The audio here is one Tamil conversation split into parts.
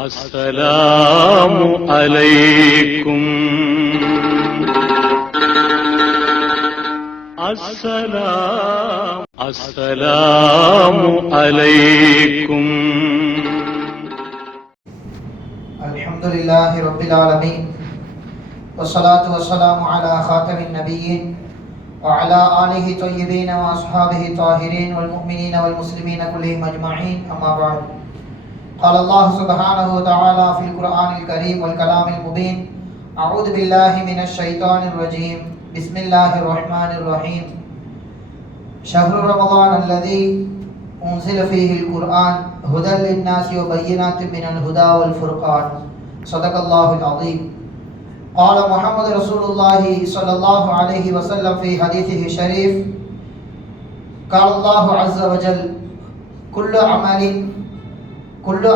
அஸ்ஸலாமு அலைக்கும். அஸ்ஸலாமு அலைக்கும். அல்ஹம்துலில்லாஹி ரப்பில் ஆலமீன் வஸ்ஸலாத்து வஸ்ஸலாமு அலா காத்தமின் நபிய்யீன் وعلى آله طيبين وأصحابه طاهرين والمؤمنين والمسلمين كلهم أجمعين أما بعد قال الله سبحانه وتعالى في القرآن الكريم والكلام المبين أعوذ بالله من الشيطان الرجيم بسم الله الرحمن الرحيم شهر رمضان الذي أنزل فيه القرآن هدى للناس وبينات من الهدى والفرقان صدق الله العظيم قال محمد رسول الله صلى الله عليه وسلم في حديثه الشريف قال الله عز وجل كل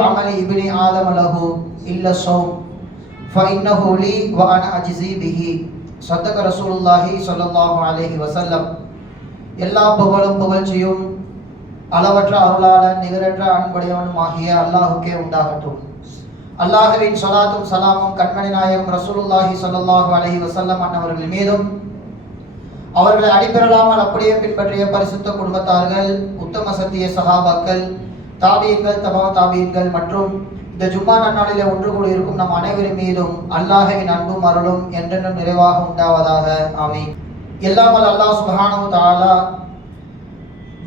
عمل ابن آدم له إلا الصوم فإنه لي وأنا أجزي به صدق رسول الله صلى الله عليه وسلم. எல்லா புகழும் புகழ்ச்சியும் அளவற்ற அருளாளன் நிகரற்ற அன்புடையவனுமாகிய அல்லாஹுக்கே உண்டாகட்டும். அல்லாஹ்வின் ஸலாத்தும் சலாமும் கண்மணி நாயகம் ரசூலுல்லாஹி ஸல்லல்லாஹு அலைஹி வஸல்லம் அன்னவர்கள் மீதும் அவர்களை அடிபெறலாமல் அப்படியே பின்பற்றிய பரிசுத்த குடும்பத்தார்கள், உத்தம சத்திய சஹாபாக்கள், தாபியீன்கள், தபா தாபியீன்கள் மற்றும் இந்த ஜும்மா நன்னாளிலே ஒன்று கூடியிருக்கும் நம் அனைவரின் மீதும் அல்லாஹ்வின் அன்பும் அருளும் என்றென்றும் நிறைவாக உண்டாவதாக. ஆமீன். எல்லாம் வல்ல அல்லாஹ் சுப்ஹானஹு வ தஆலா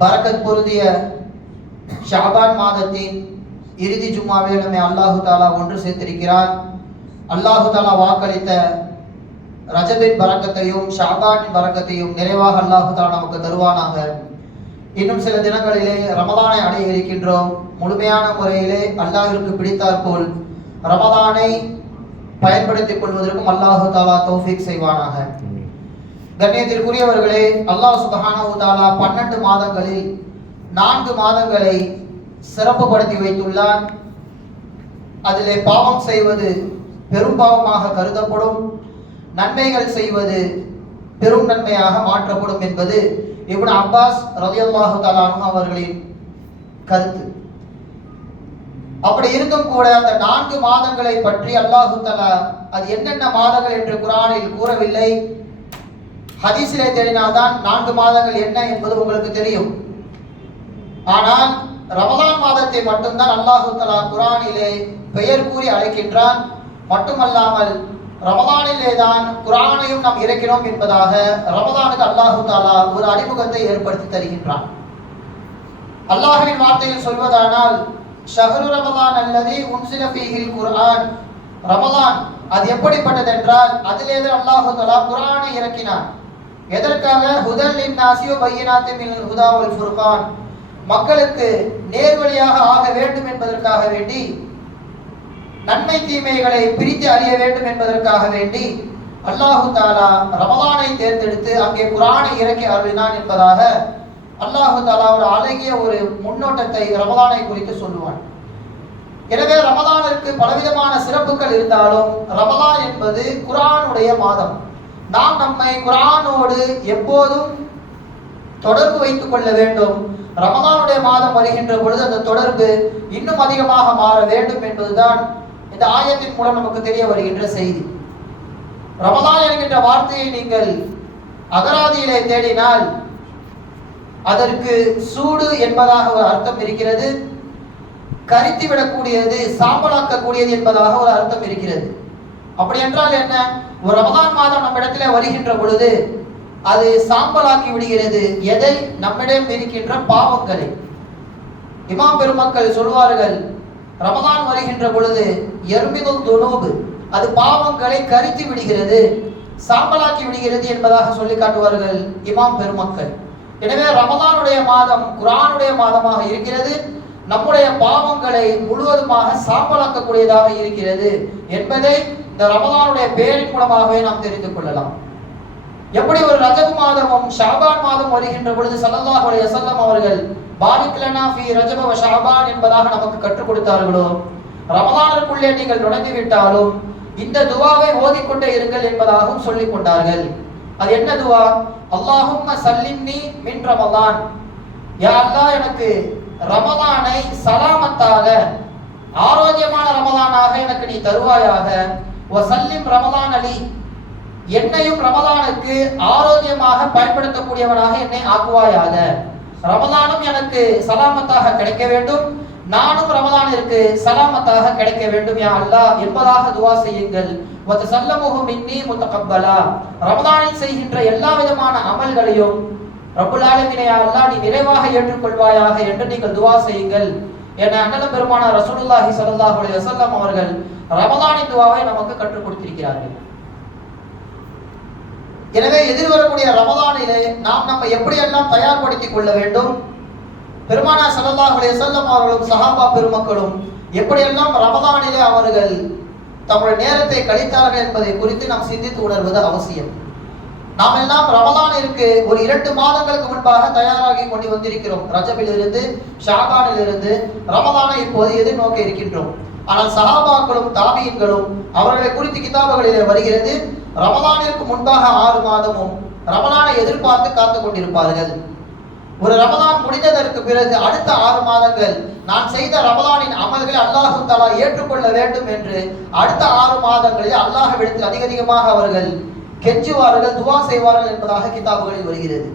பரக்கத் பொருந்திய ஷஅபான் மாதத்தின் இறுதி ஜும்மாவில் நம்மை அல்லாஹு தாலா ஒன்று சேர்த்திருக்கிறார். அல்லாஹு தாலா வாக்களித்த ரஜபின் பரக்கத்தையும் ஷஅபானின் பரக்கத்தையும் நிறைவாக அல்லாஹு தாலா நமக்கு தருவானாக. இன்னும் சில தினங்களிலே ரமலானை அடைய இருக்கின்றோம். முழுமையான முறையிலே அல்லாஹ்விற்கு பிடித்தாற்போல் ரமலானை பயன்படுத்திக் கொள்வதற்கும் அல்லாஹு தாலா தௌஃபீக் செய்வானாக. கண்ணியத்திற்குரியவர்களே, அல்லாஹ் சுப்ஹானஹு வ தஆலா 12 மாதங்களில் 4 மாதங்களை சிறப்புப்படுத்தி வைத்துள்ளான். அதிலே பாவம் செய்வது பெரும் பாவமாக கருதப்படும், நன்மைகள் செய்வது பெரும் நன்மையாக மாற்றப்படும் என்பது இப்னு அப்பாஸ் ரலியல்லாஹு தஆலா அன்ஹு அவர்களின் கருத்து. அப்படி இருந்தும் கூட அந்த 4 மாதங்களை பற்றி அல்லாஹு தஆலா அது என்னென்ன மாதங்கள் என்று குர்ஆனில் கூறவில்லை. ஹதீஸிலே தேடினால்தான் 4 மாதங்கள் என்ன என்பது உங்களுக்கு தெரியும். ஆனால் ரமலான் மாதத்தை மட்டும்தான் அல்லாஹு தஆலா குர்ஆனிலே பெயர் கூறி அழைக்கின்றான். மட்டுமல்லாமல் ரமலானிலே தான் குர்ஆனையும் நாம் இறக்கினோம் என்பதாக ரமலானுக்கு அல்லாஹு தஆலா ஒரு அறிமுகத்தை ஏற்படுத்தி தருகின்றான். அல்லாஹ்வின் வார்த்தையில் சொல்வதானால் ஷஹ்ரு ரமலான் அல்லதி உன்சில ஃபீஹில் குர்ஆன், ரமலான் அது எப்படிப்பட்டது என்றால் அதிலே அல்லாஹு தஆலா குர்ஆனை இறக்கினான். எதற்காக? ஹுதல் லின்னாஸி வ பையினாத்தின் மினல் ஹுதா வல் ஃபுர்கான், மக்களுக்கு நேர்வழியாக ஆக வேண்டும் என்பதற்காக வேண்டி, நன்மை தீமைகளை பிரித்து அறிய வேண்டும் என்பதற்காக வேண்டி அல்லாஹு தஆலா ரமலானை தேர்ந்தெடுத்து அங்கே குர்ஆனை இறக்கி அருளினான் என்பதாக அல்லாஹு தஆலா ஒரு அழகிய ஒரு முன்னோட்டத்தை ரமலானை குறித்து சொல்லுவான். எனவே ரமலானிற்கு பலவிதமான சிறப்புகள் இருந்தாலும் ரமலான் என்பது குர்ஆனுடைய மாதம். நாம் நம்மை குர்ஆனோடு எப்போதும் தொடர்பு வைத்துக் கொள்ள வேண்டும். ரமலானுடைய மாதம் வருகின்ற பொழுது அந்த தொடர்பு இன்னும் அதிகமாக மாற வேண்டும் என்பதுதான் இந்த ஆயத்தின் மூலம் நமக்கு தெரிய வருகின்ற செய்தி. ரமலான் என்கின்ற வார்த்தையை நீங்கள் அகராதியிலே தேடினால் அதற்கு சூடு என்பதாக ஒரு அர்த்தம் இருக்கிறது, கரித்து விடக்கூடியது, சாம்பலாக்கக்கூடியது என்பதாக ஒரு அர்த்தம் இருக்கிறது. அப்படி என்றால் என்ன? ஒரு ரமலான் மாதம் நம்மிடத்திலே வருகின்ற பொழுது அது சாம்பலாக்கி விடுகிறது. எதை? நம்மிடம் இருக்கின்ற பாவங்களை. இமாம் பெருமக்கள் சொல்வார்கள், ரமலான் வருகின்ற பொழுது யர்மிதுல் துனூப், அது பாவங்களை கரித்து விடுகிறது, சாம்பலாக்கி விடுகிறது என்பதாக சொல்லி காட்டுவார்கள் இமாம் பெருமக்கள். எனவே ரமலானுடைய மாதம் குர்ஆனுடைய மாதமாக இருக்கிறது, நம்முடைய பாவங்களை முழுவதுமாக சாம்பலாக்கக்கூடியதாக இருக்கிறது என்பதை இந்த ரமலானுடைய பெயரின் மூலமாகவே நாம் தெரிந்து கொள்ளலாம். எப்படி ஒரு ரஜப் மாதமும் ஷஅபான் மாதம் வருகின்ற பொழுது ஸல்லல்லாஹு அலைஹி வஸல்லம் அவர்கள் பாரிக் லனா ஃபீ ரஜப வ ஷஅபான் என்பதாக நமக்கு கற்றுக் கொடுத்தார்களோ, ரமலானுக்குள்ளே நீங்கள் நுழைந்து விட்டாலும் இந்த துஆவை ஓதிக்கொண்டே இருங்கள் என்பதாகவும் சொல்லிக் கொண்டார்கள். அது என்ன துஆ? அல்லாஹும்ம சல்லிம்னி மின் ரமலான், யா அல்லாஹ் எனக்கு ரமலானை சலாமத்தாக ஆரோக்கியமான ரமலானாக தருவாயாக. வசல்லிம் ரமலான் அலி, என்னையும் ரமலானுக்கு ஆரோக்கியமாக பயன்படுத்தக்கூடியவனாக என்னை ஆக்குவாயாக. ரமலானும் எனக்கு சலாமத்தாக கிடைக்க வேண்டும், நானும் ரமலானிற்கு சலாமத்தாக கிடைக்க வேண்டும் யா அல்லாஹ் என்பதாக துவா செய்யுங்கள். வதசல்லமுஹு மின்னி முத்தகப்பலா, ரமலானில் செய்கின்ற எல்லா விதமான அமல்களையும் ரப்புல் ஆலமீன் யா அல்லாஹ் நீ நிறைவாக ஏற்றுக்கொள்வாயாக என்று நீங்கள் துவா செய்யுங்கள் என அண்ணலம் பெருமானார் ரசூலுல்லாஹி ஸல்லல்லாஹு அலைஹி வஸல்லம் அவர்கள் ரமலானின் துவாவை நமக்கு கற்றுக் கொடுத்திருக்கிறார்கள். எனவே எதிர்வரக்கூடிய ரமலானிலே நாம் நம்ம எப்படியெல்லாம் தயார்படுத்திக் கொள்ள வேண்டும், பெருமானார் ஸல்லல்லாஹு அலைஹி வஸல்லம் அவர்களும் சஹாபா பெருமக்களும் எப்படியெல்லாம் ரமலானிலே அவர்கள் தங்களுடைய நேரத்தை கழித்தார்கள் என்பதை குறித்து நாம் சிந்தித்து உணர்வது அவசியம். நாம் எல்லாம் ரமலானிற்கு ஒரு 2 மாதங்களுக்கு முன்பாக தயாராகி கொண்டு வந்திருக்கிறோம். ரஜபிலிருந்து ஷாபானிலிருந்து ரமலானை இப்போது எதிர்நோக்க இருக்கின்றோம். ஆனால் சஹாபாக்களும் தாபீன்களும் அவர்களை குறித்து கிதாபுகளிலே வருகிறது, ரமலானிற்கு முன்பாக 6 மாதமும் ரமலானை எதிர்பார்த்து காத்துக் கொண்டிருப்பார்கள். ஒரு ரமலான் முடிந்ததற்கு பிறகு அடுத்த 6 மாதங்கள் நான் செய்த ரமலானின் அமல்களை அல்லாஹு தஆலா ஏற்றுக்கொள்ள வேண்டும் என்று அடுத்த 6 மாதங்களில் அல்லாஹ்விடத்தில் அதிகமாக அவர்கள் கெஞ்சுவார்கள், துவா செய்வார்கள் என்பதாக கிதாபுகளில் வருகிறது.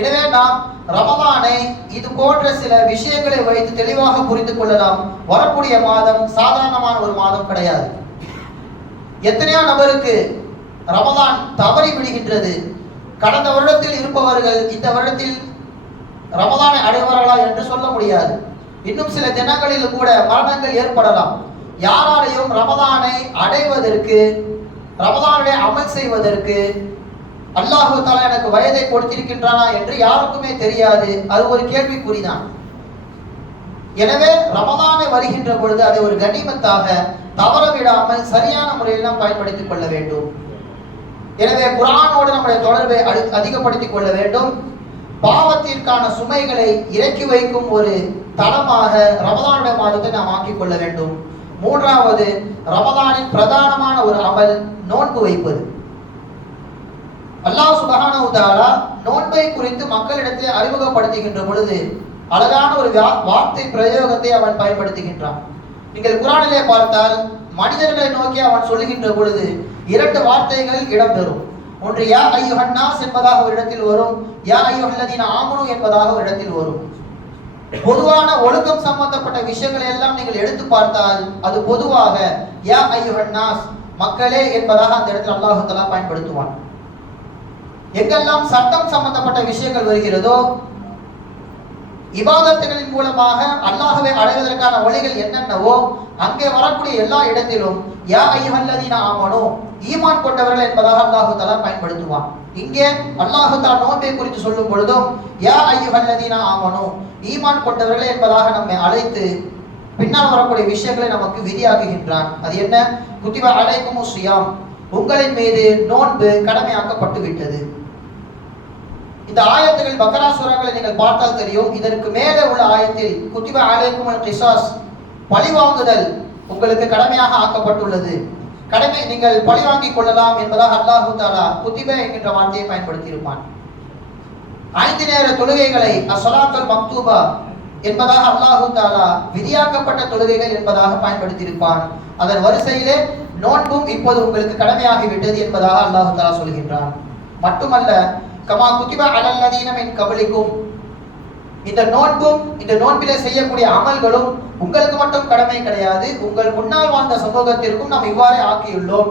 எனவே நாம் ரமலானை இது போன்ற சில விஷயங்களை வைத்து தெளிவாக புரிந்து கொள்ளலாம். வரக்கூடிய மாதம் சாதாரணமான ஒரு மாதம் கிடையாது. எத்தனையோ நபருக்கு ரமலான் தவறி விடுகின்றது. கடந்த வருடத்தில் இருப்பவர்கள் இந்த வருடத்தில் ரமலானை அடைவார்களா என்று சொல்ல முடியாது. இன்னும் சில தினங்களில் கூட மரணங்கள் ஏற்படலாம். யாராலையும் ரமலானை அடைவதற்கு, ரமலானுடைய அமல் செய்வதற்கு அல்லாஹு தஆலா எனக்கு வயதை கொடுத்திருக்கின்றானா என்று யாருக்குமே தெரியாது. அது ஒரு கேள்விக்குறிதான். எனவே ரமலானை வருகின்ற பொழுது அதை ஒரு கனிமத்தாக தவறவிடாமல் சரியான முறையில் நாம் பயன்படுத்திக் கொள்ள வேண்டும். எனவே குர்ஆனோடு நம்முடைய தொடர்பை அதிகப்படுத்திக் கொள்ள வேண்டும். பாவத்திற்கான சுமைகளை இறக்கி வைக்கும் ஒரு தளமாக ரமலானுடைய மாதத்தை நாம் ஆக்கிக் கொள்ள வேண்டும். 3வது, ரமலானின் பிரதானமான ஒரு அமல் நோன்பு வைப்பது. அல்லாஹ் சுப்ஹானஹு வ தஆலா நோன்பை குறித்து மக்களிடத்தில் அறிமுகப்படுத்துகின்ற பொழுது அழகான ஒரு வார்த்தை பிரயோகத்தை அவன் பயன்படுத்துகின்றான். நீங்கள் குர்ஆனிலே பார்த்தால் மனிதர்களை நோக்கி அவன் சொல்லுகின்ற பொழுது 2 வார்த்தைகள் இடம்பெறும். ஒன்று யா அய்யுஹன் நாஸ் என்பதாக ஒரு இடத்தில் வரும், யா அய்யுஹல்லதீன ஆமனு என்பதாக ஒரு இடத்தில் வரும். பொதுவான ஒழுக்கம் சம்பந்தப்பட்ட விஷயங்களை எல்லாம் நீங்கள் எடுத்து பார்த்தால் அது பொதுவாக யா அய்யுஹன் நாஸ் மக்களே என்பதாக அந்த இடத்தில் அல்லாஹ் தஆலா பயன்படுத்துவான். எங்கெல்லாம் சட்டம் சம்பந்தப்பட்ட விஷயங்கள் வருகிறதோ, இபாதத்துகளின் மூலமாக அல்லாஹ்வை அடைவதற்கான வழிகள் என்னென்னவோ அங்கே வரக்கூடிய எல்லா இடத்திலும் யா அய்யுஹல்லதீன ஆமனு ஈமான் கொண்டவர்கள் என்பதாக அல்லாஹ் தஆலா பயன்படுத்துவான். இங்கே அல்லாஹ் தஆலா நோன்பை குறித்து சொல்லும் பொழுதும் யா அய்யுஹல்லதீன ஆமனு ஈமான் கொண்டவர்கள் என்பதாக நம்மை அழைத்து பின்னால் வரக்கூடிய விஷயங்களை நமக்கு விதியாக்குகின்றான். அது என்ன? குத்திப அலைக்குமுஸ் ஸியாம், உங்களின் மீது நோன்பு கடமையாக்கப்பட்டு விட்டது. இந்த ஆயத்துகள் பக்ரா சூராக்களை நீங்கள் பார்த்தால் தெரியும். இதற்கு மேலே உள்ள ஆயத்தில் குத்திப அலைக்குமுல் கிஸாஸ், பழிவாங்குதல் உங்களுக்கு கடமையாக ஆக்கப்பட்டுள்ளது, கடமை நீங்கள் பழிவாங்கிக் கொள்ளலாம் என்பதாக அல்லாஹ் தஆலா குத்திப என்கின்ற வார்த்தையை பயன்படுத்தி இருப்பான். 5 நேர தொழுகைகளை அஸ்ஸலாத்துல் மக்தூபா என்பதாக அல்லாஹ் தஆலா விதியாக்கப்பட்ட தொழுகைகள் என்பதாக பயன்படுத்தி இருப்பான். அதன் வரிசையிலே நோன்பும் இப்போது உங்களுக்கு கடமையாகிவிட்டது என்பதாக அல்லாஹ் தஆலா சொல்கின்றான். மட்டுமல்ல, கமா குத்திப அலல்லதீன மின் கபலிக்கும், இந்த நோன்பும் இந்த நோன்பிலே செய்யக்கூடிய அமல்களும் உங்களுக்கு மட்டும் கடமை கிடையாது, உங்கள் முன்னால் வாழ்ந்த சமூகத்திற்கும் நாம் இவ்வாறே ஆக்கியுள்ளோம்,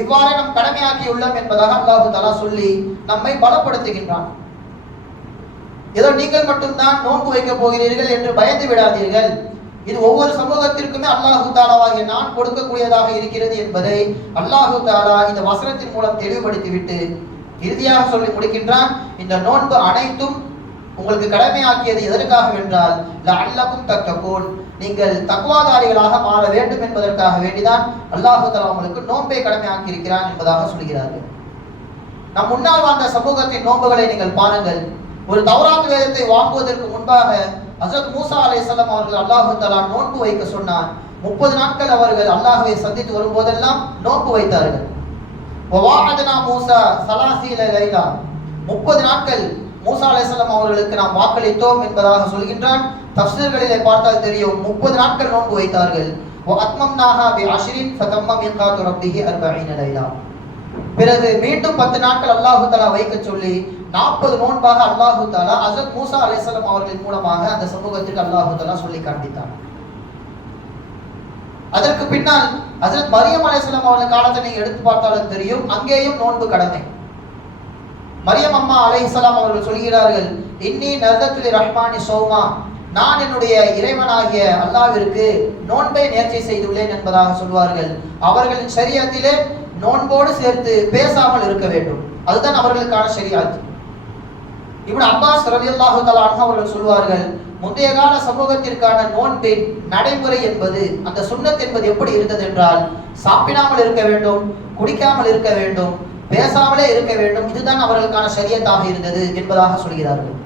இவ்வாறே நாம் கடமையாக்கியுள்ளோம் என்பதாக அல்லாஹ் தஆலா சொல்லி நம்மை பலப்படுத்துகின்றான். ஏதோ நீங்கள் மட்டும்தான் நோன்பு வைக்க போகிறீர்கள் என்று பயந்து விடாதீர்கள். இது ஒவ்வொரு சமூகத்திற்குமே அல்லாஹ் தஆலாவாகிய நான் கொடுக்கக்கூடியதாக இருக்கிறது என்பதை அல்லாஹ் தஆலா இந்த வசனத்தின் மூலம் தெளிவுபடுத்திவிட்டு இறுதியாக சொல்லி முடிக்கின்றான். இந்த நோன்பு அனைத்தும் உங்களுக்கு கடமையாக்கியது எதற்காக என்றால் லஅல்லக்கும் தத்தகூன், நீங்கள் தக்வாதாரிகளாக மாற வேண்டும் என்பதற்காக வேண்டிதான் அல்லாஹ் தஆலா உங்களுக்கு நோன்பை கடமையாக்கி இருக்கிறான் என்பதாக சொல்கிறார்கள். நம் முன்னால் வாழ்ந்த சமூகத்தின் நோன்புகளை நீங்கள் பாருங்கள். ஒரு தௌராத் வேதத்தை வாங்குவதற்கு முன்பாக ஹஜ்ரத் மூசா அலைஹிஸ்ஸலாம் அவர்கள் அல்லாஹ் தஆலா நோன்பு வைக்க சொன்னார். 30 நாட்கள் அவர்கள் அல்லாஹ்வை சந்தித்து வரும்போதெல்லாம் நோன்பு வைத்தார்கள். வவாஅதனா மூசா 30 லைலா, 30 நாட்கள் மூசா அலைஹிஸ்ஸலாம் அவர்களுக்கு நாம் வாக்களித்தோம் என்பதாக சொல்கின்றான். தஃப்சீர்களிலே பார்த்தால் தெரியும் 30 நாட்கள் நோன்பு வைத்தார்கள். وَأَتْمَمْنَاهَا بِعَشْرٍ فَتَمَّ مِيقَاتُ رَبِّهِ 40 لَيْلًا. பிறகு மீண்டும் 10 நாட்கள் அல்லாஹு தஆலா வைக்க சொல்லி 40 நோன்பாக அல்லாஹு தஆலா ஹஜ்ரத் மூசா அலைஹிஸ்ஸலாம் அவர்களின் மூலமாக அந்த சமூகத்திற்கு அல்லாஹு தஆலா சொல்லி காண்பித்தார். அதற்கு பின்னால் ஹஜ்ரத் மரியம் அலைஹிஸ்ஸலாம் அவர்கள் காலத்தை நீங்க எடுத்து பார்த்தாலும் தெரியும், அங்கேயும் நோன்பு கடமை. மரியம் அம்மா அலைஹிஸ்ஸலாம் அவர்கள் சொல்கிறார்கள், இன்னி நஸர்து லிர்ரஹ்மானி ஸௌமா, நான் என்னுடைய இறைவனாகிய அல்லாஹ்விற்கு நோன்பை நேர்ச்சை செய்துள்ளேன் என்பதாக சொல்வார்கள். அவர்களின் ஷரியத்திலே நோன்போடு சேர்த்து பேசாமல் இருக்க வேண்டும், அதுதான் அவர்களுக்கான ஷரியத். இப்னு அப்பாஸ் ரலியல்லாஹு தஆலா அன்ஹு அவர்கள் சொல்வார்கள், முந்தைய கால சமூகத்திற்கான நோன்பின் நடைமுறை என்பது, அந்த சுன்னத் என்பது எப்படி இருந்தது என்றால், சாப்பிடாமல் இருக்க வேண்டும், குடிக்காமல் இருக்க வேண்டும், பேசாமலே இருக்க வேண்டும், இதுதான் அவர்களுக்கான ஷரியத்தாக இருந்தது என்பதாக சொல்கிறார்கள்.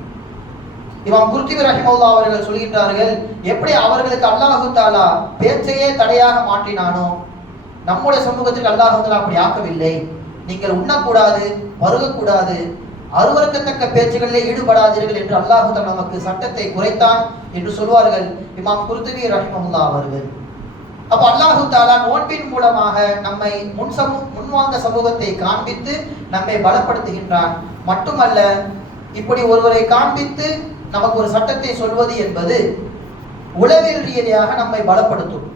இமாம் குர்துபி ரஹிமஹுல்லாஹ் அவர்கள் சொல்கின்றார்கள், எப்படி அவர்களுக்கு அல்லாஹு தஆலா பேச்சையே தடையாக மாற்றினானோ, நம்முடைய சமூகத்திற்கு அல்லாஹு தஆலா அப்படி ஆக்கவில்லை. நீங்கள் உண்ணக்கூடாது, பருகக்கூடாது, அருவருக்கத்தக்க பேச்சுகளிலே ஈடுபடாதீர்கள் என்று அல்லாஹு தஆலா நமக்கு சட்டத்தை குறைத்தான் என்று சொல்வார்கள் இமாம் குர்துபி ரஹிமஹுல்லாஹ் அவர்கள். அப்ப அல்லாஹு தஆலா நோன்பின் மூலமாக நம்மை முன்வாழ்ந்த சமூகத்தை காண்பித்து நம்மை பலப்படுத்துகின்றான். மட்டுமல்ல, இப்படி ஒருவரை காண்பித்து நமக்கு ஒரு சட்டத்தை சொல்வது என்பது உளவியல் ரீதியாக நம்மை பலப்படுத்தும்.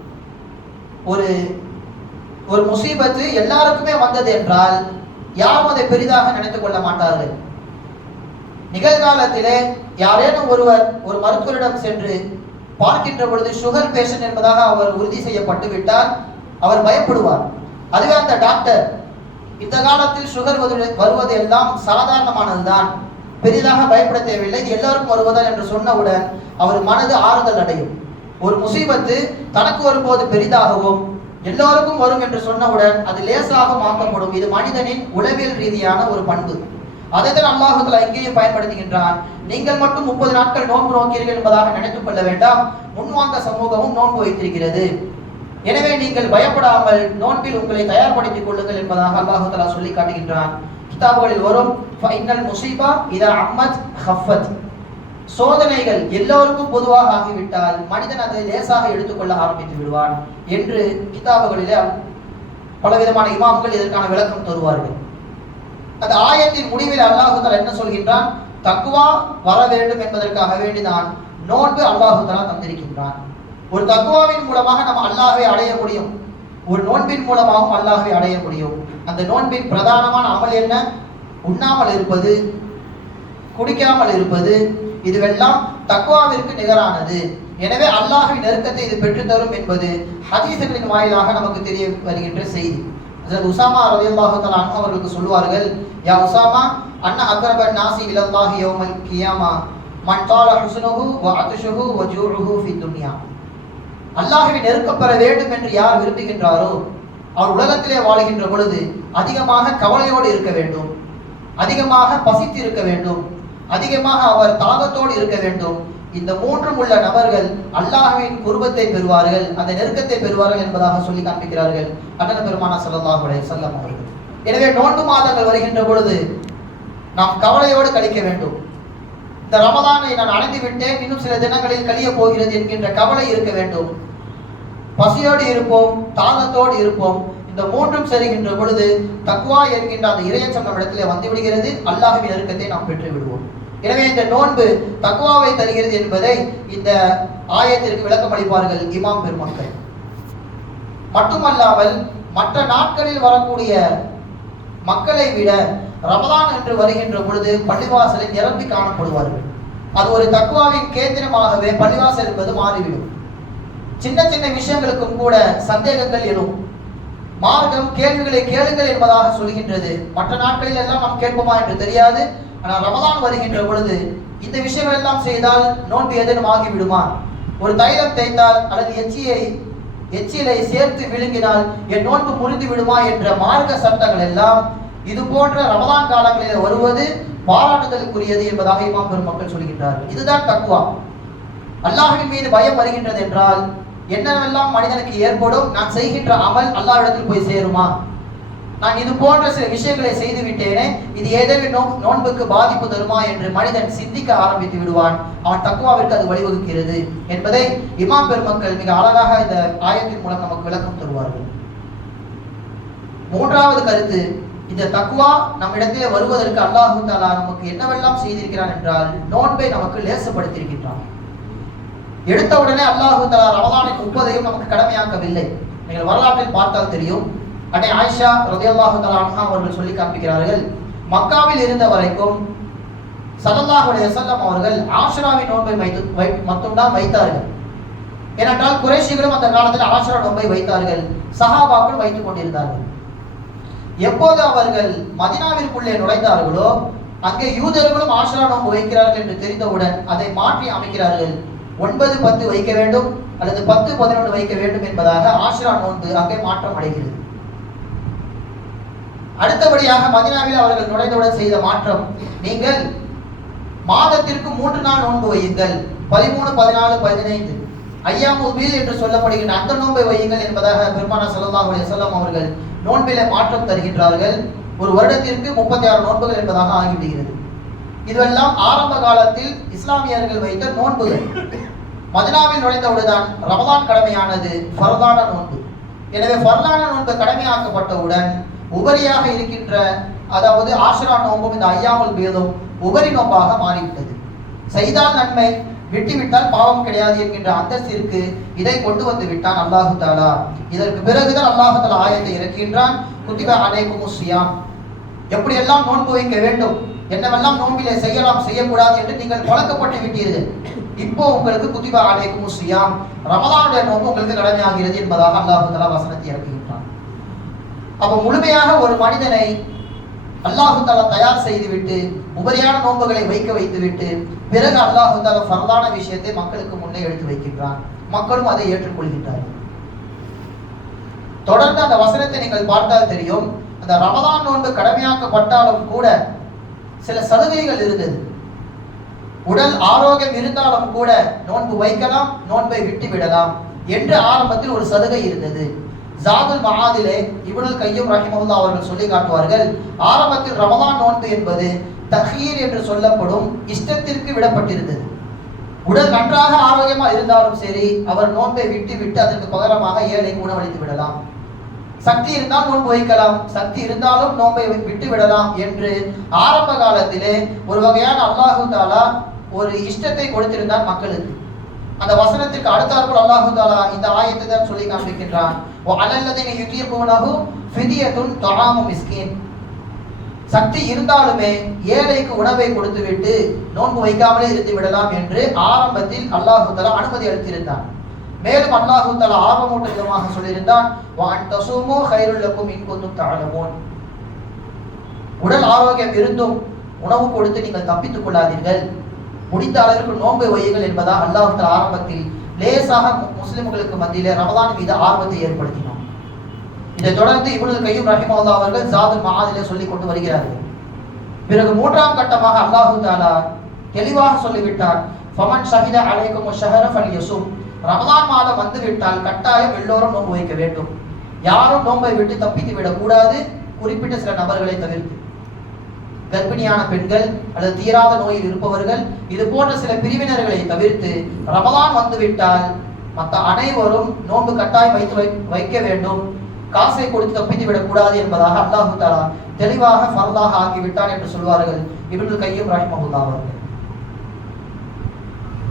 ஒரு முசீபத்து எல்லாருக்குமே வந்தது என்றால் யாரும் அதை பெரிதாக நினைத்துக் கொள்ள மாட்டார்கள். நிகழ்காலத்திலே யாரேனும் ஒருவர் ஒரு மருத்துவரிடம் சென்று பார்க்கின்ற பொழுது சுகர் பேஷண்ட் என்பதாக அவர் உறுதி செய்யப்பட்டு விட்டால் அவர் பயப்படுவார். அதுவே அந்த டாக்டர் இந்த காலத்தில் சுகர் வருவது எல்லாம் சாதாரணமானதுதான், பெரிதாக பயப்பட தேவையில்லை, இது எல்லாருக்கும் வருவதால் என்று சொன்னவுடன் அவர் மனது ஆறுதல் அடையும். ஒரு முசீபத்து தனக்கு வரும்போது பெரிதாகவும் எல்லோருக்கும் வரும் என்று சொன்னவுடன் அது லேசாக ஆக்கப்படும். இது மனிதனின் உளவியல் ரீதியான ஒரு பண்பு. அதைத்தான் அல்லாஹ் தஆலா இங்கேயும் பயன்படுத்துகின்றான். நீங்கள் மட்டும் 30 நாட்கள் நோன்பு நோக்கிறீர்கள் என்பதாக நினைத்துக் கொள்ள வேண்டாம், முன்வாங்க சமூகமும் நோன்பு வைத்திருக்கிறது. எனவே நீங்கள் பயப்படாமல் நோன்பில் உங்களை தயார்படுத்திக் கொள்ளுங்கள் என்பதாக அல்லாஹ் தஆலா சொல்லி காட்டுகின்றான். கிதாபுகளில் வரும் ஃபைனல் முஸீபா இதா அம்மத் ஹஃபத், சோதனைகள் எல்லோருக்கும் பொதுவாக ஆகிவிட்டால் மனிதன் அதை லேசாக எடுத்துக்கொள்ள ஆரம்பித்து விடுவான் என்று கிதாபுகளிலே பலவிதமான இமாம்கள் இதற்கான விளக்கம் தருவார்கள். அந்த ஆயத்தின் முடிவில் அல்லாஹ் தஆலா என்ன சொல்கின்றான், தக்வா வர வேண்டும் என்பதற்காக வேண்டிதான் நோன்பு அல்லாஹ் தஆலா தந்திருக்கின்றான். ஒரு தக்வாவின் மூலமாக நம்ம அல்லாஹ்வை அடைய முடியும், ஒரு நோன்பின் மூலமாகவும் அல்லாஹ்வை அடைய முடியும். அந்த நோன்பின் பிரதானமான அமல் என்ன? உண்ணாமல் இருப்பது, குடிக்காமல் இருப்பது, இதுவெல்லாம் தக்வாவிற்கு நிகரானது. எனவே அல்லாஹ்வின் நெருக்கத்தை இது பெற்றுத்தரும் என்பது ஹதீஸ்களின் வாயிலாக நமக்கு தெரிய வருகின்ற செய்தி. ஹஜ்ரத் உஸாமா ரலியல்லாஹு தஆலா அன்ஹு அவர்களுக்கு சொல்வார்கள், யா உஸாமா அன்ன அக்ரபன் நாஸி இலல்லாஹி யௌமல் கியாமா மன் தால ஹுஸ்னுஹு வ அத்ஷுஹு வ ஜூஉஹு ஃபி துன்யா. அல்லாஹ்வை நெருக்கம் பெற வேண்டும் என்று யார் விரும்புகின்றாரோ அவர் உலகத்திலே வாழ்கின்ற பொழுது அதிகமாக கவலையோடு இருக்க வேண்டும், அதிகமாக பசித்து இருக்க வேண்டும், அதிகமாக அவர் தாகத்தோடு இருக்க வேண்டும். இந்த மூன்றும் உள்ள நபர்கள் அல்லாஹ்வின் குர்பத்தை பெறுவார்கள், அந்த நெருக்கத்தை பெறுவார்கள் என்பதாக சொல்லி காண்பிக்கிறார்கள் அண்ணன் பெருமானார் ஸல்லல்லாஹு அலைஹி வஸல்லம் அவர்கள். எனவே நோன்பு மாதங்கள் வருகின்ற பொழுது நாம் கவலையோடு கழிக்க வேண்டும். இந்த ரமதானை நான் அடைந்து விட்டேன், இன்னும் சில தினங்களில் கழிய போகிறது என்கின்ற கவலை இருக்க வேண்டும். பசியோடு இருப்போம், தாகத்தோடு இருப்போம். இந்த மூன்றும் சேருகின்ற பொழுது தக்வா என்கின்ற அந்த இறையச்சம் நம்மிடத்திலே வந்துவிடுகிறது, அல்லாஹ்வின் நெருக்கத்தை நாம் பெற்று விடுவோம். எனவே இந்த நோன்பு தக்வாவை தருகிறது என்பதை இந்த ஆயத்திற்கு விளக்கம் அளிப்பார்கள் இமாம் பெருமக்கள். மட்டுமல்லாமல் மற்ற நாட்களில் வரக்கூடிய மக்களை விட ரமலான் என்று வருகின்ற பொழுது பள்ளிவாசலில் நிரம்பி காணப்படுவார்கள். அது ஒரு தக்வாவின் கேந்திரமாகவே பள்ளிவாசல் என்பது மாறிவிடும். சின்ன சின்ன விஷயங்களுக்கும் கூட சந்தேகங்கள் எழும். மார்க்கம் கேள்விகளை கேளுங்கள் என்பதாக சொல்கின்றது. மற்ற நாட்களில் எல்லாம் நாம் கேட்போமா என்று தெரியாது. ஆனால் ரமலான் வருகின்ற பொழுது இந்த விஷயங்கள் எல்லாம் செய்தால் நோன்பு ஏதேனும் ஆகிவிடுமா, ஒரு தைலம் தேய்த்தால் அல்லது எச்சிலை சேர்த்து விழுங்கினால் என் நோன்பு முறிந்து விடுமா என்ற மார்க்க சட்டங்கள் எல்லாம் இது போன்ற ரமலான் காலங்களில் வருவது பாராட்டுதலுக்குரியது என்பதாக இமாம் பெருமக்கள் சொல்கின்றார்கள். இதுதான் தக்வா. அல்லாஹ்வின் மீது பயம் வருகின்றது என்றால் என்னவெல்லாம் மனிதனுக்கு ஏற்படும், நான் செய்கின்ற அமல் அல்லாஹ்விடத்தில் போய் சேருமா, நான் இது போன்ற சில விஷயங்களை செய்து விட்டேனே, இது ஏதேனும் நோன்புக்கு பாதிப்பு தருமா என்று மனிதன் சிந்திக்க ஆரம்பித்து விடுவான். அவன் தக்வாவிற்கு அது வழிவகுக்கிறது என்பதை இமாம் பெருமக்கள் மிக அழகாக இந்த ஆயத்தின் மூலம் நமக்கு விளக்கம் தருவார்கள். மூன்றாவது கருத்து, இந்த தக்வா நம்மிடத்திலே வருவதற்கு அல்லாஹு தஆலா நமக்கு என்னவெல்லாம் செய்திருக்கிறான் என்றால் நோன்பை நமக்கு லேசப்படுத்தியிருக்கின்றான். எடுத்த உடனே அல்லாஹு தஆலா ரமலானின் 30ஐயும் நமக்கு கடமையாக்கவில்லை. நீங்கள் வரலாற்றில் பார்த்தால் தெரியும். அன்னை ஆயிஷா ரலியல்லாஹு தஆலா அன்ஹா அவர்கள் சொல்லி காண்பிக்கிறார்கள், மக்காவில் இருந்த வரைக்கும் ஸல்லல்லாஹு அலைஹி வஸல்லம் அவர்கள் ஆஷுராவின் நோன்பை மட்டும்தான் வைத்தார்கள். ஏனென்றால் குறைஷிகளும் அந்த காலத்தில் ஆஷுரா நோன்பை வைத்தார்கள், சஹாபாக்கள் வைத்துக் கொண்டிருந்தார்கள். எப்போது அவர்கள் மதீனாவிற்குள்ளே நுழைந்தார்களோ அங்கே யூதர்களும் ஆஷுரா நோன்பு வைக்கிறார்கள் என்று தெரிந்தவுடன் அதை மாற்றி அமைக்கிறார்கள். 9-10 வைக்க வேண்டும் அல்லது 10-11 வைக்க வேண்டும் என்பதாக ஆஷுரா நோன்பு அங்கே மாற்றம் அடைகிறது. அடுத்தபடியாக மதீனாவில் அவர்கள் நுழைந்தவுடன் செய்த மாற்றம், நீங்கள் மாதத்திற்கு 3 நாள் நோன்பு வையுங்கள், 13, 14, 15 ஐயாமுல் பீல் என்று சொல்லப்படுகின்ற அந்த நோன்பை வையுங்கள் என்பதாக பெருமானார் ஸல்லல்லாஹு அலைஹி வஸல்லம் அவர்கள் நோன்பிலே மாற்றம் தருகின்றார்கள். ஒரு வருடத்திற்கு 36 நோன்புகள் என்பதாக ஆகிவிடுகிறது. இதுவெல்லாம் ஆரம்ப காலத்தில் இஸ்லாமியர்கள் வைத்த நோன்புகள். மதீனாவில் நுழைந்தவுடன் ரமலான் கடமையானது ஃபர்லான நோன்பு. எனவே ஃபர்லான நோன்பு கடமையாக்கப்பட்டவுடன் உபரியாக இருக்கின்ற, அதாவது ஆஷுரா நோன்பும் இந்த ஐயாமுல் பீலும் உபரி நோன்பாக மாறிவிட்டது. செய்தால் நன்மை, விட்டுவிட்டால் பாவம் கிடையாது என்கின்ற அந்தஸ்திற்கு இதை கொண்டு வந்து விட்டான் அல்லாஹு தஆலா. இதற்கு பிறகுதான் அல்லாஹு தஆலா ஆயத்தை இறக்கின்றான், குத்திப அலைக்குமுஸ் ஸியாம், எப்படியெல்லாம் நோன்பு வைக்க வேண்டும், என்னவெல்லாம் நோன்பிலே செய்யலாம் செய்யக்கூடாது என்று நீங்கள் பழக்கப்பட்டு விட்டீர்கள். இப்போ உங்களுக்கு குத்திப அலைக்குமுஸ் ஸியாம், ரமலானுடைய நோன்பு உங்களுக்கு கடமையாகிறது என்பதாக அல்லாஹு தஆலா வசனத்தை இறக்குகின்றான். அப்ப முழுமையாக ஒரு மனிதனை அல்லாஹு தஆலா தயார் செய்துவிட்டு உபரியான நோன்புகளை வைக்க வைத்துவிட்டு பிறகு அல்லாஹு தஆலா ஃபர்லான விஷயத்தை மக்களுக்கு முன்னே எடுத்து வைக்கின்றான். மக்களும் அதை ஏற்றுக்கொள்கின்றார்கள். தொடர்ந்து அந்த வசனத்தை நீங்கள் பார்த்தால் தெரியும், அந்த ரமலான் நோன்பு கடமையாக்கப்பட்டாலும் கூட சில சலுகைகள் இருந்தது. உடல் ஆரோக்கியம் இருந்தாலும் கூட நோன்பு வைக்கலாம், நோன்பை விட்டு விடலாம் என்று ஆரம்பத்தில் ஒரு சலுகை இருந்தது. ஜாதுல் மஆதிலே இப்னுல் கய்யிம் ரஹிமஹுல்லாஹ் அவர்கள் சொல்லி காட்டுவார்கள், ஆரம்பத்தில் ரமலான் நோன்பு என்பது தஹீர் என்று சொல்லப்படும் இஷ்டத்திற்கு விடப்பட்டிருந்தது. உடல் நன்றாக ஆரோக்கியமா இருந்தாலும் சரி, அவர் நோன்பை விட்டு அதற்கு பகரமாக ஏழைக்கு உணவளித்து விடலாம். சக்தி இருந்தால் நோன்பு வைக்கலாம், சக்தி இருந்தாலும் நோன்பை விட்டு விடலாம் என்று ஆரம்ப காலத்திலே ஒரு வகையான அல்லாஹு தஆலா ஒரு இஷ்டத்தை கொடுத்திருந்தார் மக்களுக்கு. அந்த வசனத்திற்கு அடுத்தாற்போல் அல்லாஹு தஆலா இந்த ஆயத்தை தான் சொல்லி காண்பிக்கின்றான், வஅலல்லதீன யுதீகுனஹு ஃபிதியத்துன் தஆமு மிஸ்கீன், சக்தி இருந்தாலுமே ஏழைக்கு உணவை கொடுத்துவிட்டு நோன்பு வைக்காமலே இருந்து விடலாம் என்று ஆரம்பத்தில் அல்லாஹு தஆலா அனுமதி அளித்திருந்தான். மேலும் அல்லாஹு தஆலா ஆர்வமூட்ட விதமாக சொல்லியிருந்தான், வஅன் தஸூமு கைருல் லக்கும் இன் குன்தும் தஅலமூன், உடல் ஆரோக்கியம் இருந்தும் உணவு கொடுத்து நீங்கள் தப்பித்துக் கொள்ளாதீர்கள், முடிந்த அளவிற்கு நோன்பை வையுங்கள் என்பதாக அல்லாஹ் தஆலா ஆரம்பத்தில் லேசாக முஸ்லிம்களுக்கு மத்தியிலே ரமலான் மீது ஆர்வத்தை ஏற்படுத்தினார். இதை தொடர்ந்து இப்னுல் கய்யிம் ரஹிமஹுல்லாஹ் அவர்கள் ஜாதுல் மஆதிலே சொல்லிக் கொண்டு வருகிறார்கள். பிறகு 3ஆம் கட்டமாக அல்லாஹு தஆலா தெளிவாக சொல்லிவிட்டார், ஃபமன் ஷஹித அலைக்கும் ஷஹர ஃபல்யஸும், ரமலான் மாதம் வந்துவிட்டால் கட்டாயம் எல்லோரும் நோன்பு வைக்க வேண்டும். யாரும் நோன்பை விட்டு தப்பித்து விடக்கூடாது, குறிப்பிட்ட சில நபர்களை தவிர்த்து. கர்ப்பிணியான பெண்கள் அல்லது தீராத நோயில் இருப்பவர்கள், இது போன்ற சில பிரிவினர்களை தவிர்த்து ரமலான் வந்துவிட்டால் மற்ற அனைவரும் நோன்பு கட்டாயம் வைக்க வேண்டும், காசை கொடுத்து தப்பித்து விடக்கூடாது என்பதாக அல்லாஹு தஆலா தெளிவாக ஃபர்தாக ஆக்கிவிட்டான் என்று சொல்வார்கள் இப்னுல் கய்யிம் ரஹிமஹுல்லாஹ் அவர்கள்.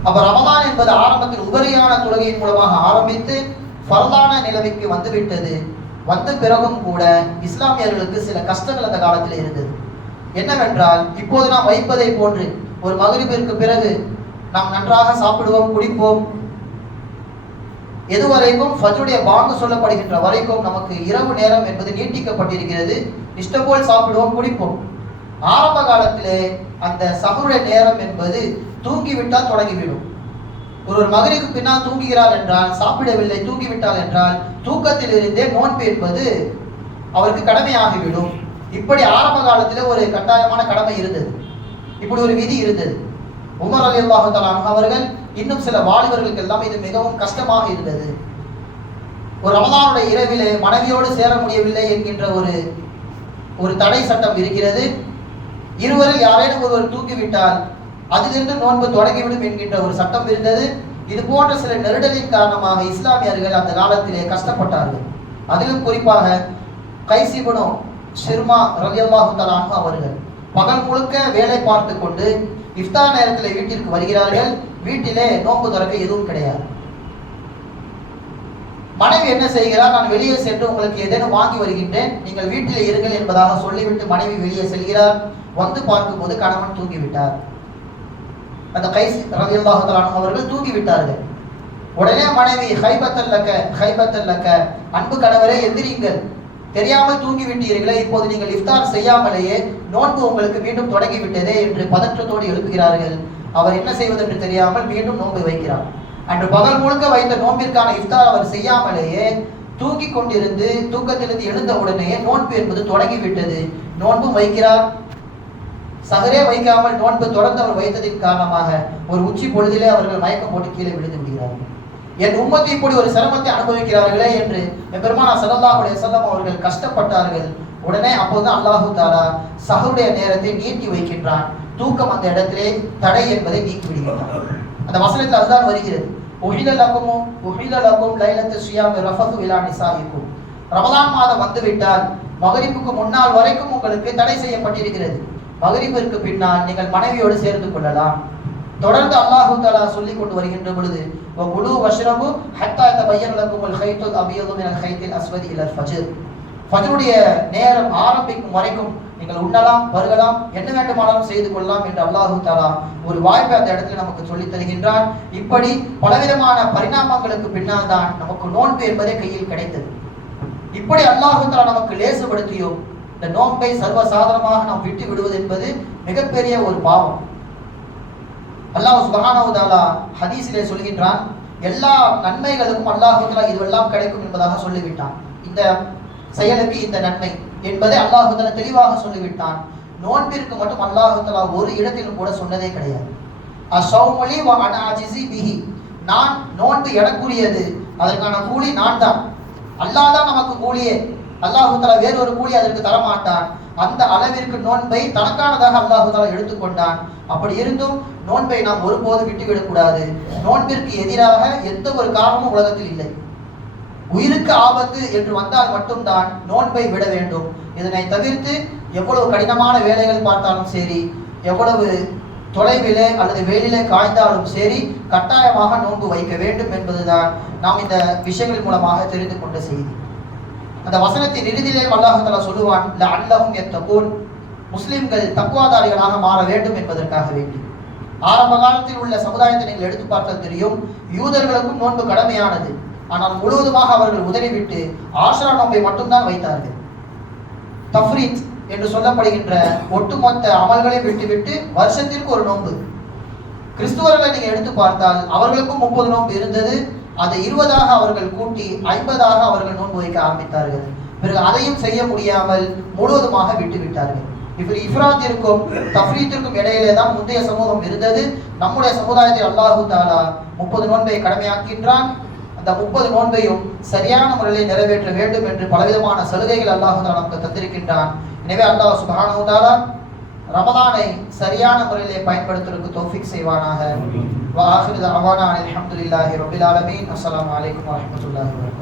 அப்ப ரமலான் என்பது ஆரம்பத்தில் உபரியான தொழுகையின் மூலமாக ஆரம்பித்து ஃபர்லான நிலைமைக்கு வந்துவிட்டது. வந்த பிறகும் கூட இஸ்லாமியர்களுக்கு சில கஷ்டங்கள் அந்த காலத்தில் இருந்தது. என்னவென்றால், இப்போது நாம் வைப்பதை போன்று ஒரு மக்ரிபிற்கு பிறகு நாம் நன்றாக சாப்பிடுவோம், குடிப்போம், எதுவரைக்கும் ஃபஜ்ருடைய பாங்கு சொல்லப்படுகின்ற வரைக்கும் நமக்கு இரவு நேரம் என்பது நீட்டிக்கப்பட்டிருக்கிறது. இஷ்டப்போல் சாப்பிடுவோம், குடிப்போம். ஆரம்ப காலத்திலே அந்த சஹருடைய நேரம் என்பது தூங்கிவிட்டால் தொடங்கிவிடும். ஒரு மகரிக்கு பின்னால் தூங்குகிறார் என்றால், சாப்பிடவில்லை, தூங்கிவிட்டால் என்றால் தூக்கத்தில் இருந்தே நோன்பு என்பது அவருக்கு கடமையாகிவிடும். இப்படி ஆரம்ப காலத்திலே ஒரு கட்டாயமான கடமை இருந்தது, இப்படி ஒரு விதி இருந்தது. உமர் ரலியல்லாஹு தஆலா அவர்கள் இன்னும் சில வாலிபர்களுக்கு எல்லாம் இது மிகவும் கஷ்டமாக இருந்தது. ஒரு ரமலானுடைய இரவிலே மனைவியோடு சேர முடியவில்லை என்கின்ற ஒரு ஒரு தடை சட்டம் இருக்கிறது. இருவரில் யாரேனும் ஒருவர் தூக்கிவிட்டால் அதிலிருந்து நோன்பு தொடங்கிவிடும் என்கின்ற ஒரு சட்டம் இருந்தது. இது போன்ற சில நெருடலின் காரணமாக இஸ்லாமியர்கள் அந்த காலத்திலே கஷ்டப்பட்டார்கள். அதிலும் குறிப்பாக கைஸ் இப்னு ஷிர்மா ரலியல்லாஹு தஆலா அன்ஹு அவர்கள் பகல் முழுக்க வேலை பார்த்து கொண்டு இஃப்தார் நேரத்தில் வீட்டிற்கு வருகிறார்கள். வீட்டிலே நோன்பு திறக்க எதுவும் கிடையாது. மனைவி என்ன செய்கிறார், நான் வெளியே சென்று உங்களுக்கு ஏதேனும் வாங்கி வருகின்றேன், நீங்கள் வீட்டில் இருங்கள் என்பதாக சொல்லிவிட்டு மனைவி வெளியே செல்கிறார். வந்து பார்க்கும்போது கணவன் தூங்கிவிட்டார். அந்த கைஸ் ரலியல்லாஹு தஆலா அன்ஹு அவர்கள் தூங்கிவிட்டார்கள். உடனே மனைவி ஹைபத்தல்லக்க, அன்பு கணவரே எந்திரிங்கள், தெரியாமல் தூங்கி விட்டீர்களே, இப்போது நீங்கள் இஃப்தார் செய்யாமலேயே நோன்பு உங்களுக்கு மீண்டும் தொடங்கி விட்டதே என்று பதற்றத்தோடு எழுப்புகிறார்கள். அவர் என்ன செய்வது என்று தெரியாமல் மீண்டும் நோன்பு வைக்கிறார். அன்று பகல் முழுக்க வைத்த நோன்பிற்கான இஃப்தார் அவர் செய்யாமலேயே தூங்கி கொண்டிருந்து தூக்கத்திலிருந்து எழுந்த உடனே நோன்பு என்பது தொடங்கி விட்டது. நோன்பு வைக்கிறார். சகரே வைக்காமல் நோன்பு தொடர்ந்து அவர் வைத்ததின் காரணமாக ஒரு உச்சி பொழுதிலே அவர்கள் மயக்கம் போட்டு கீழே விழுந்து விடுகிறார்கள். என் உம்மத்து இப்படி ஒரு சிரமத்தை அனுபவிக்கிறார்களே என்று பெருமானா ஸல்லல்லாஹு அலைஹி வஸல்லம் அவர்கள் கஷ்டப்பட்டார்கள். உடனே அப்போது அல்லாஹு தஆலா சஹருடைய நேரத்தை நீட்டி வைக்கின்றான். தூக்கம் அந்த இடத்திலே தடை என்பதை நீக்கி விடுகிறான். அந்த வசனத்தில் அதுதான் வருகிறது. உஹில லகும் லைலத்து ஸியாம் ரஃபது இலா நிசாயிக்கும். ரமலான் மாதம் வந்துவிட்டால் மகரிபுக்கு முன்னால் வரைக்கும் உங்களுக்கு தடை செய்யப்பட்டிருக்கிறது. மகரிபிற்கு பின்னால் நீங்கள் மனைவியோடு சேர்ந்து கொள்ளலாம். தொடர்ந்து அல்லாஹு தஆலா சொல்லிக் கொண்டு வருகின்ற பொழுது வகுலு வஷ்ரபு ஹத்தா தபய்யன லகுமுல் கைத்துல் அபியது மினல் கைத்தில் அஸ்வதி இலல் ஃபஜ்ர். ஃபஜ்ருடைய நேரம் ஆரம்பிக்கும் வரைக்கும் நீங்கள் உண்ணலாம், பருகலாம், என்ன வேண்டுமானாலும் செய்து கொள்ளலாம் என்று அல்லாஹு தஆலா ஒரு வாய்ப்பை அந்த இடத்துல நமக்கு சொல்லித் தருகின்றான். இப்படி பலவிதமான பரிணாமங்களுக்கு பின்னால் தான் நமக்கு நோன்பு என்பதே கையில் கிடைத்தது. இப்படி அல்லாஹு தஆலா நமக்கு லேசுபடுத்தியோ இந்த நோன்பை சர்வசாதாரணமாக நாம் விட்டு விடுவது என்பது மிகப்பெரிய ஒரு பாவம். அல்லாஹ் சுப்ஹானஹு வ தஆலா ஹதீஸிலே சொல்கின்றான், எல்லா நன்மைகளுக்கும் அல்லாஹ் தஆலா இதுவெல்லாம் கிடைக்கும் என்பதாக சொல்லிவிட்டான். இந்த செயலுக்கு இந்த நன்மை என்பதை அல்லாஹ் தஆலா தெளிவாக சொல்லிவிட்டான். நோன்பிற்கு மட்டும் அல்லாஹ் தஆலா ஒரு இடத்திலும் கூட சொன்னதே கிடையாது. அஸ்ஸௌமுலி வ அனா அஜிஸி பிஹி. நான் நோன்பு எனக்குரியது, அதற்கான கூலி நான் தான். அல்லாஹ் தான் நமக்கு கூலியே. அல்லாஹ் தஆலா வேறொரு கூலி அதற்கு தரமாட்டான். அந்த அளவிற்கு நோன்பை தனக்கானதாக அல்லாஹ் தஆலா எடுத்துக்கொண்டான். அப்படி இருந்தும் நோன்பை நாம் ஒருபோது விட்டுவிடக்கூடாது. நோன்பிற்கு எதிராக எந்த ஒரு காரணமும் உலகத்தில் இல்லை. உயிருக்கு ஆபத்து என்று வந்தால் மட்டும்தான் நோன்பை விட வேண்டும். இதனை தவிர்த்து எவ்வளவு கடினமான வேலைகள் பார்த்தாலும் சரி, எவ்வளவு தொலைவிலே அல்லது வேலிலே காய்ந்தாலும் சரி, கட்டாயமாக நோன்பு வைக்க வேண்டும் என்பதுதான் நாம் இந்த விஷயங்கள் மூலமாக தெரிந்து கொண்ட செய்தி. அந்த வசனத்தின் இறுதியிலே அல்லாஹ் தஆலா சொல்லுவான், லஅல்லஹும் யத்தகூன். முஸ்லிம்கள் தக்வாதாரிகளாக மாற வேண்டும் என்பதற்காக வேண்டி. ஆரம்ப காலத்தில் உள்ள சமுதாயத்தை நீங்கள் எடுத்து பார்த்தால் தெரியும், யூதர்களுக்கும் நோன்பு கடமையானது. ஆனால் முழுவதுமாக அவர்கள் உதறிவிட்டு ஆஷரா நோன்பை மட்டும்தான் வைத்தார்கள். தஃப்ரீத் என்று சொல்லப்படுகின்ற ஒட்டுமொத்த அமல்களை விட்டுவிட்டு வருஷத்திற்கு ஒரு நோன்பு. கிறிஸ்துவர்களை நீங்க எடுத்து பார்த்தால் அவர்களுக்கும் 30 நோன்பு இருந்தது. அதை 20ஆக அவர்கள் கூட்டி 50ஆக அவர்கள் நோன்பு வைக்க ஆரம்பித்தார்கள். பிறகு அதையும் செய்ய முடியாமல் முழுவதுமாக விட்டுவிட்டார்கள். இப்படி இஃப்ராத்திற்கும் தஃப்ரீத்திற்கும் இடையிலே தான் முந்தைய சமூகம் இருந்தது. நம்முடைய சமுதாயத்தில் அல்லாஹு தஆலா 30 நோன்பை கடமையாக்கின்றான். அந்த 30 நோன்பையும் சரியான முறையில் நிறைவேற்ற வேண்டும் என்று பலவிதமான சலுகைகள் அல்லாஹ் தஆலா நமக்கு தந்திருக்கின்றான். எனவே அல்லாஹ் சுப்ஹானஹு வ தஆலா ரமலானை சரியான முறையிலே பயன்படுத்துவதற்கு தௌஃபீக் செய்வானாக. வ ஆகிரு தஅவானா அல்ஹம்துலில்லாஹி ரப்பில் ஆலமீன். அஸ்ஸலாமு அலைக்கும் வ ரஹ்மத்துல்லாஹி வ பரகாத்துஹு.